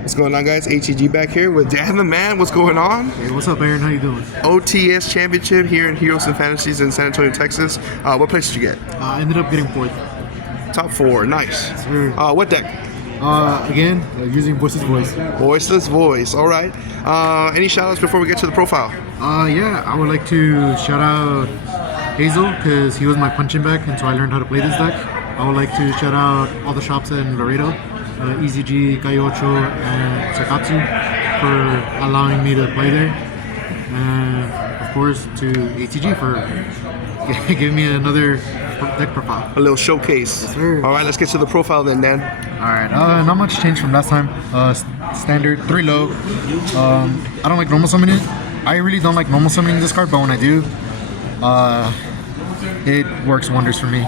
What's going on, guys? HEG back here with Dan the Man. What's going on? Hey, what's up, Aaron? How you doing? OTS Championship here in Heroes and Fantasies in San Antonio, Texas. What place did you get? I ended up getting fourth. Top 4. Nice. What deck? Again, using Voiceless Voice. Voiceless Voice. All right. Any shoutouts before we get to the profile? Yeah, I would like to shout out Hazel because he was my punching bag until I learned how to play this deck. I would like to shout out all the shops in Laredo, EZG, Cayocho, and Sakatsu for allowing me to play there. And of course to ATG for giving me another deck profile. A little showcase. Yes, sir. All right, let's get to the profile then, Dan. Alright, not much change from last time. Standard, 3 low. I don't like normal summoning it. I really don't like normal summoning this card, but when I do, it works wonders for me.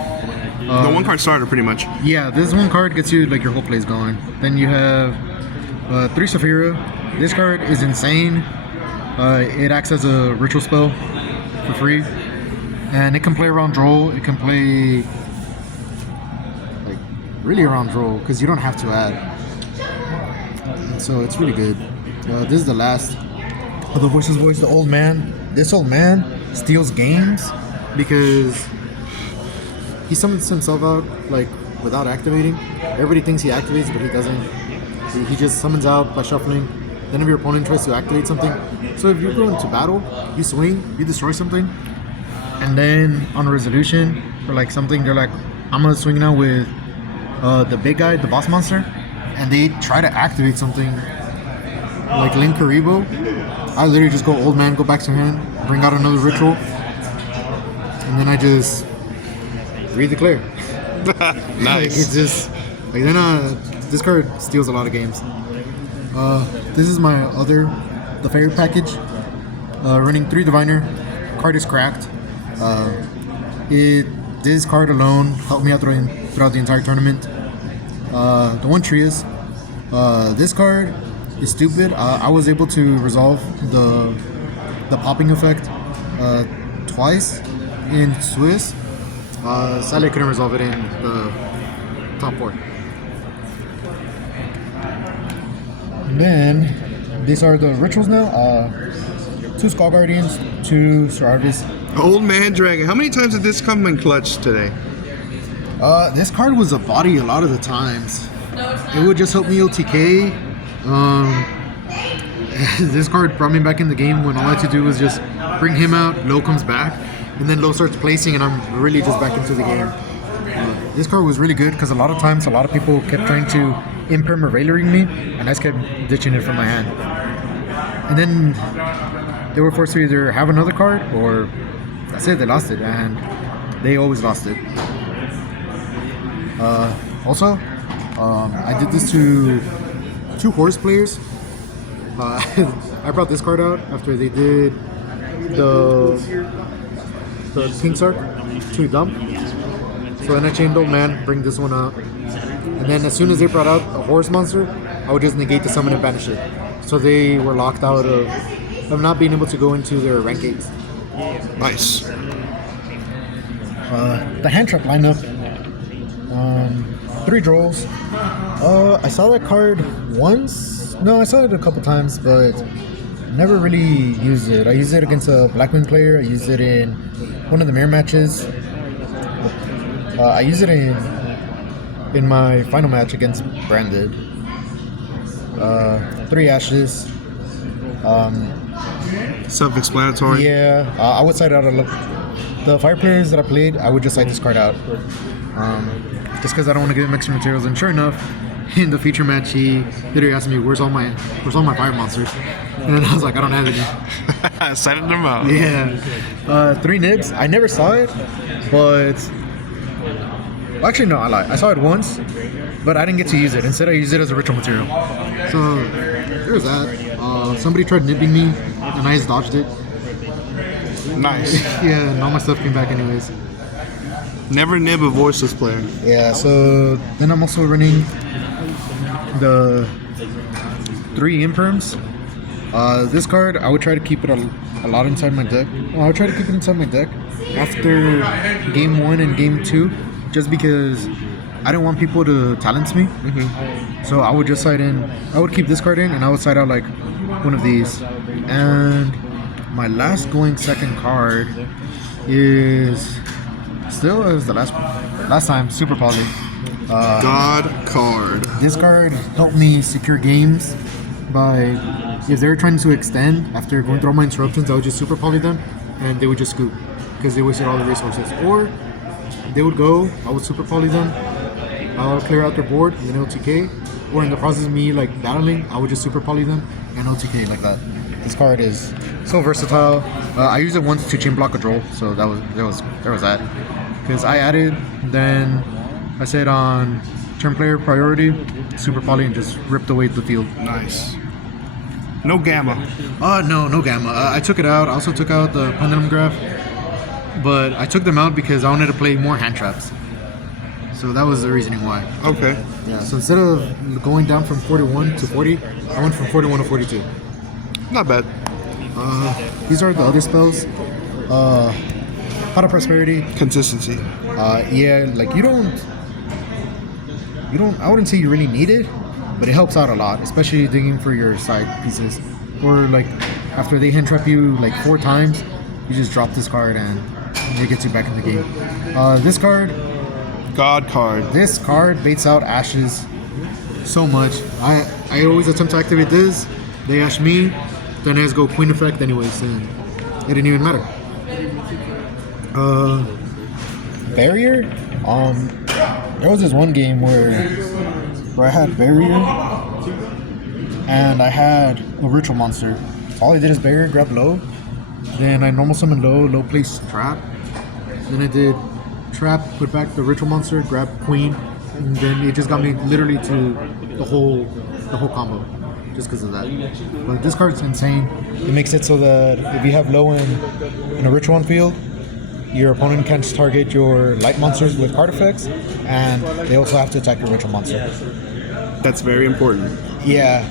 The one card starter, pretty much. Yeah, this one card gets you like your whole plays going. Then you have 3 Saphira. This card is insane. It acts as a ritual spell for free, and it can play around draw. It can play like really around draw because you don't have to add. And so it's really good. This is the last of the Voices Voice. The old man. This old man steals games because he summons himself out like without activating. Everybody thinks he activates, but he doesn't. He just summons out by shuffling. Then if your opponent tries to activate something, so if you go into battle, you swing, you destroy something, and then on a resolution or like something, they're like, I'm gonna swing now with the big guy, the boss monster, and they try to activate something like Link Karibo. I literally just go old man, go back to hand, bring out another ritual, and then I just redeclare. Nice. It's just like then this card steals a lot of games. This is my the favorite package. Running 3 Diviner. Card is cracked. This card alone helped me out throughout the entire tournament. The one Trias. This card is stupid. I was able to resolve the popping effect twice in Swiss. Sadly, I couldn't resolve it in the top 4. And then these are the rituals now. 2 Skull Guardians, 2 Saravis. Old Man Dragon. How many times did this come in clutch today? This card was a body a lot of the times. It would just help me OTK. This card brought me back in the game when all I had to do was just bring him out, Low comes back, and then Low starts placing and I'm really just back into the game. This card was really good because a lot of times a lot of people kept trying to imperm or Railering me, and I just kept ditching it from my hand. And then they were forced to either have another card or that's it, they lost it, and they always lost it. Also, I did this to 2 horse players. I brought this card out after they did the King Sark to dump. So then I chained Old Man, bring this one out. And then as soon as they brought out a horse monster, I would just negate the summon and banish it. So they were locked out of not being able to go into their rank 8s. Nice. The hand trap lineup. 3 draws. I saw that card once. No, I saw it a couple times, but never really used it. I used it against a Blackwing player. I used it in one of the mirror matches. I used it in my final match against Branded. 3 ashes. Self-explanatory. Yeah, I would side out the fire players that I played. I would just side this card out, just because I don't want to give him extra materials. And sure enough, in the feature match, he literally asked me, "Where's all my fire monsters?" And then I was like, "I don't have any." Sending them out. Yeah. 3 nibs. I never saw it, but well, actually no, I lied. I saw it once, but I didn't get to use it. Instead, I used it as a ritual material. So there's that. Somebody tried nibbing me, and I just dodged it. Nice. Yeah, and all my stuff came back anyways. Never nib a Voiceless player. Yeah, so then I'm also running the 3 imperms. This card, I would try to keep it a lot inside my deck. I would try to keep it inside my deck after game 1 and game 2, just because I didn't want people to talent me. So I would just side in. I would keep this card in, and I would side out like one of these. And my last going second card is still as the last time Super Poly. God card. This card helped me secure games by if they were trying to extend after going through all my instructions, I would just Super Poly them, and they would just scoop because they wasted all the resources. Or they would go, I would Super Poly them, I would clear out their board and then OTK. Or in the process of me like battling, I would just Super Poly them and OTK like that. This card is so versatile. I used it once to chain block a troll, so there was that. Because I added, then I said on turn player priority, Super Poly, and just ripped away the field. Nice. No gamma. No gamma. I took it out. I also took out the pendulum graph, but I took them out because I wanted to play more hand traps. So that was the reasoning why. Okay. Yeah. So instead of going down from 41 to 40, I went from 41 to 42. Not bad. These are the other spells. Pot of Prosperity. Consistency. Yeah, like you don't. I wouldn't say you really need it, but it helps out a lot, especially digging for your side pieces. Or like after they hand trap you like 4 times, you just drop this card and it gets you back in the game. This card. God card. This card baits out ashes so much. I always attempt to activate this. They ash me, then it has go queen effect anyways, and it didn't even matter. Barrier. There was this one game where I had barrier and I had a ritual monster. All I did is barrier, grab low, then I normal summon low place trap. Then I did trap, put back the ritual monster, grab queen, and then it just got me literally to the whole combo just because of that. But this card's insane. It makes it so that if you have low in a ritual on field, your opponent can target your light monsters with card effects, and they also have to attack your ritual monster. That's very important. Yeah.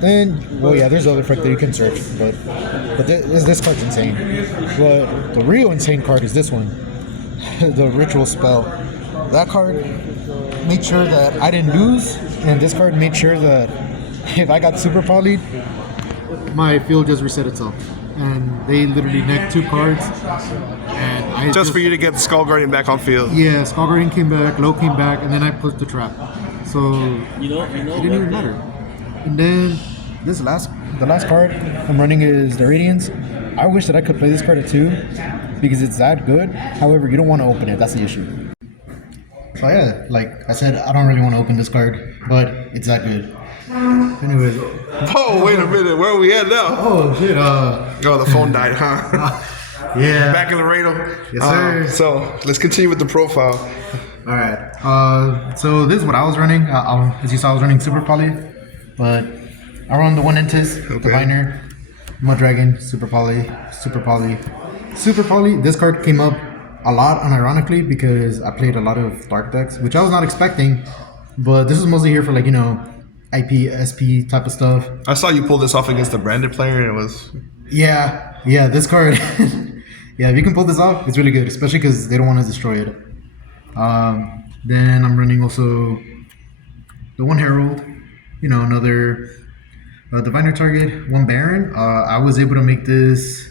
There's other effect that you can search, but this card's insane. But the real insane card is this one, the ritual spell. That card made sure that I didn't lose, and this card made sure that if I got super polyed, my field just reset itself. And they literally necked 2 cards, and I just for you to get the Skull Guardian back on field. Yeah, Skull Guardian came back, low came back, and then I put the trap. So it didn't even matter. And then the last card I'm running is the Radiance. I wish that I could play this card at 2 because it's that good. However, you don't want to open it. That's the issue. So yeah, like I said, I don't really want to open this card, but it's that good. Anyways. Oh, wait a minute. Where are we at now? Oh shit. Oh, the phone died, huh? Yeah. Back in the radar. Yes, sir. So let's continue with the profile. All right. So this is what I was running. As you saw, I was running Super Poly, but I run the one Entis, Diviner, Mud Dragon, Super Poly, Super Poly, Super Poly. This card came up a lot, unironically, because I played a lot of dark decks, which I was not expecting. But this was mostly here for like IP, SP type of stuff. I saw you pull this off against the branded player, and it was... Yeah, this card. Yeah, if you can pull this off, it's really good, especially because they don't want to destroy it. Then I'm running also the one Herald, another Diviner target, one Baron. I was able to make this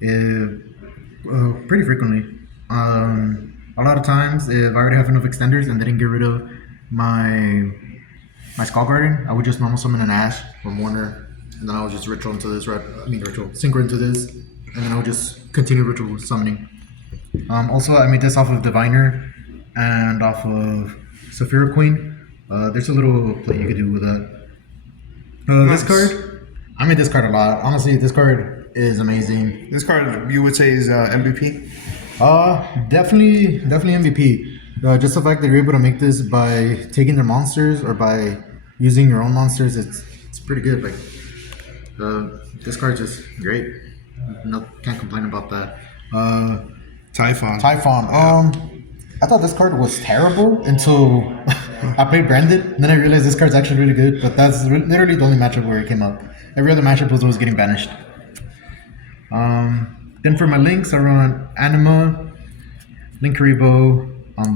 pretty frequently. A lot of times, if I already have enough extenders and they didn't get rid of my Skull Guardian, I would just normal summon an Ash or Mourner, and then I would just ritual into this, synchro into this, and then I would just continue ritual summoning. Also, I made this off of Diviner and off of Saphira Queen. There's a little play you could do with that. Nice. This card, I made this card a lot. Honestly, this card is amazing. This card, you would say, is MVP? Definitely MVP. Just the fact that you're able to make this by taking their monsters or by using your own monsters, it's pretty good. Like, this card's just great. No, can't complain about that. Typhon. I thought this card was terrible until I played Branded, and then I realized this card's actually really good. But that's literally the only matchup where it came up. Every other matchup was always getting banished. Then for my links, I run Anima, Linkuriboh,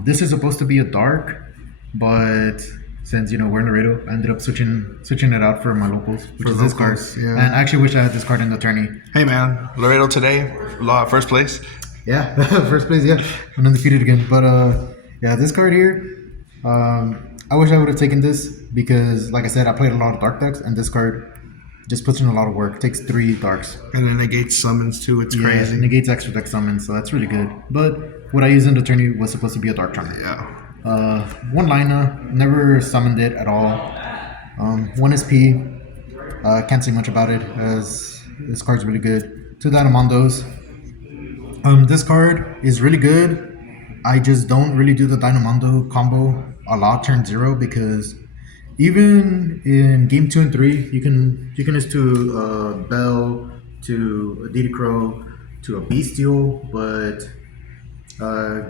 This is supposed to be a dark, but since we're in Laredo, I ended up switching it out for my locals, which For is this card. locals, yeah. And I actually wish I had this card in the tourney. Hey man, Laredo today, first place. Yeah, first place, yeah. I'm undefeated again. But yeah, this card here, I wish I would have taken this because, like I said, I played a lot of dark decks, and this card just puts in a lot of work. It takes 3 darks. And then negates summons too. It's Yeah, crazy. it negates extra deck summons, so that's really good. But what I used in the tourney was supposed to be a dark charm. Yeah. One liner, never summoned it at all. 1 SP, can't say much about it as this card's really good. 2 Dynamondos. This card is really good. I just don't really do the Dynamondo combo a lot turn 0 because even in game 2 and 3, you can just to Bell, to a Didi Crow, to a Bestial, but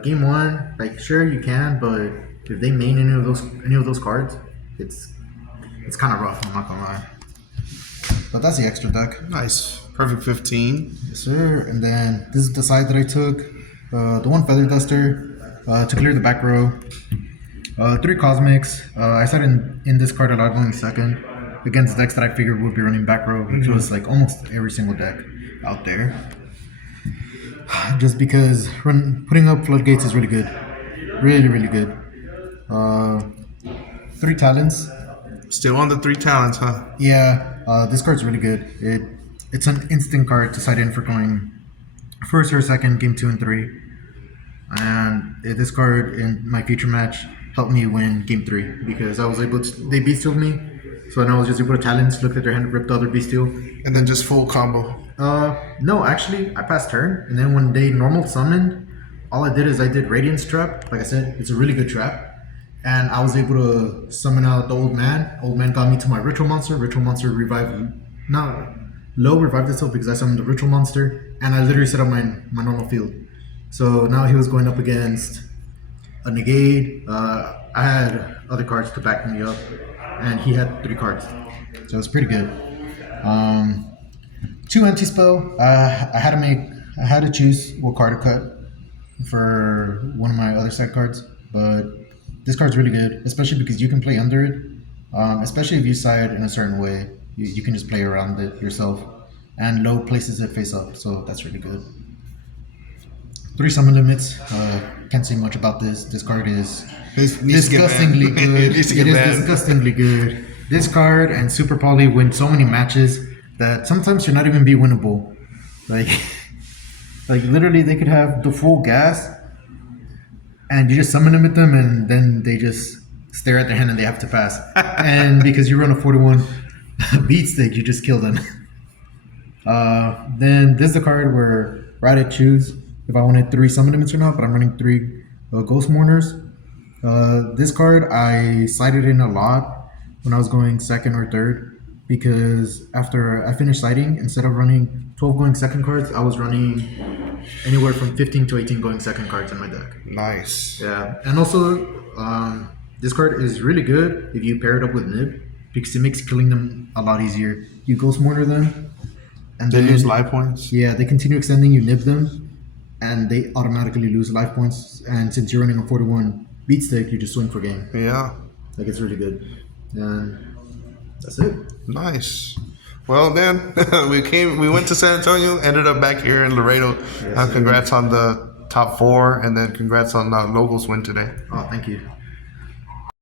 game 1, like sure you can, but if they main any of those cards, it's kind of rough. I'm not gonna lie. But that's the extra deck. Nice. Perfect 15. Yes, sir. And then this is the side that I took. The 1 Feather Duster to clear the back row. 3 Cosmics. I started in this card a lot going second against decks that I figured would be running back row, which was like almost every single deck out there. Just because putting up floodgates is really good. Really, really good. 3 Talents. Still on the 3 talents, huh? Yeah, this card's really good. It's an instant card to side in for going first or second, game 2 and 3. And this card in my future match helped me win game 3 because I was able to, they bestialed me. So then I was just able to talents, looked at their hand, ripped the other bestial. And then just full combo. No, actually, I passed turn. And then when they normal summoned, all I did is I did Radiance Trap. Like I said, it's a really good trap. And I was able to summon out the Old Man. Old Man got me to my Ritual Monster. Ritual Monster revived, low revived itself because I summoned the Ritual Monster. And I literally set up my normal field. So now he was going up against a negate. I had other cards to back me up. And he had 3 cards. So it was pretty good. 2 anti-spell. I had to choose what card to cut for one of my other set cards. But this card's really good, especially because you can play under it. Especially if you side in a certain way, you can just play around it yourself. And low places it face up, so that's really good. 3 summon limits. Can't say much about this. This card is disgustingly good. It is disgustingly good. This card and Super Poly win so many matches that sometimes should not even be winnable. Like literally, they could have the full gas, and you just summon them at them, and then they just stare at their hand and they have to pass. And because you run a 41 beat stick, you just kill them. Then this is the card where I had to choose if I wanted 3 summon limits or not, but I'm running 3 Ghost Mourners. This card I sided in a lot when I was going second or third, because after I finished siding, instead of running 12 going second cards, I was running anywhere from 15 to 18 going second cards in my deck. Nice. Yeah, and also this card is really good if you pair it up with Nib, because it makes killing them a lot easier. You Ghost Mortar them, and They then lose life points. yeah, they continue extending. You Nib them, and they automatically lose life points. And since you're running a 41 beat stick, you just swing for game. Yeah. Like it's really good, and that's it. Nice. Well, then we went to San Antonio, ended up back here in Laredo. Yes, Congrats on the top 4, and then congrats on the locals win today. Oh, thank you.